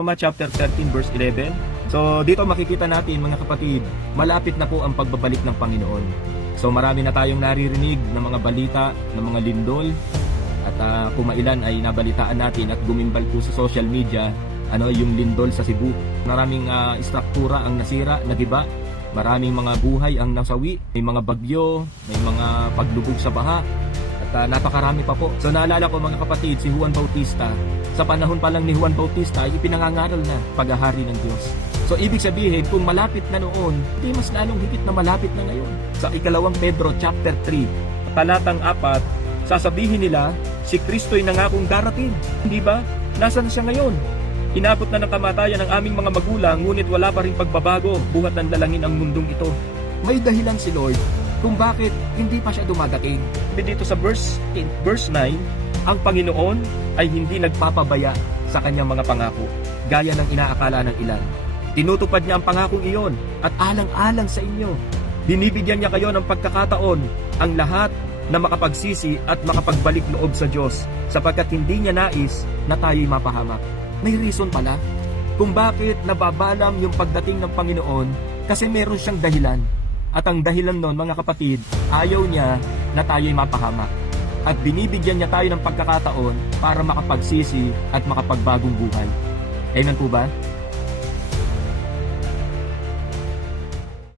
Roma chapter 13 verse 11. So dito makikita natin mga kapatid, malapit na po ang pagbabalik ng Panginoon. So marami na tayong naririnig ng mga balita, ng mga lindol, at kumailan ay nabalitaan natin at gumimbal po sa social media yung lindol sa Cebu. Maraming istruktura ang nasira, nagiba, maraming mga buhay ang nasawi, may mga bagyo, may mga paglubog sa baha, at napakarami pa po. So naalala ko mga kapatid, si Juan Bautista, sa panahon pa lang ni Juan Bautista ay ipinangangaral na paghahari ng Diyos. So ibig sabihin, kung malapit na noon, hindi mas lalong higit na malapit na ngayon. Sa ikalawang Pedro chapter 3, talatang 4, sasabihin nila, si Kristo'y nangakong darating. Hindi ba? Nasaan siya ngayon? Inabot na ng kamatayan ng aming mga magulang, ngunit wala pa rin pagbabago, buhat ng dalangin ang mundong ito. May dahilan si Lord kung bakit hindi pa siya dumadating. Dito sa verse 9, ang Panginoon ay hindi nagpapabaya sa kanyang mga pangako, gaya ng inaakala ng ilan. Tinutupad niya ang pangakong iyon at alang-alang sa inyo. Binibigyan niya kayo ng pagkakataon ang lahat na makapagsisi at makapagbalik loob sa Diyos, sapagkat hindi niya nais na tayo'y mapahamak. May reason pala kung bakit nababalam yung pagdating ng Panginoon, kasi meron siyang dahilan. At ang dahilan nun, mga kapatid, ayaw niya na tayo'y mapahamak. At binibigyan niya tayo ng pagkakataon para makapagsisi at makapagbagong buhay. Amen po ba?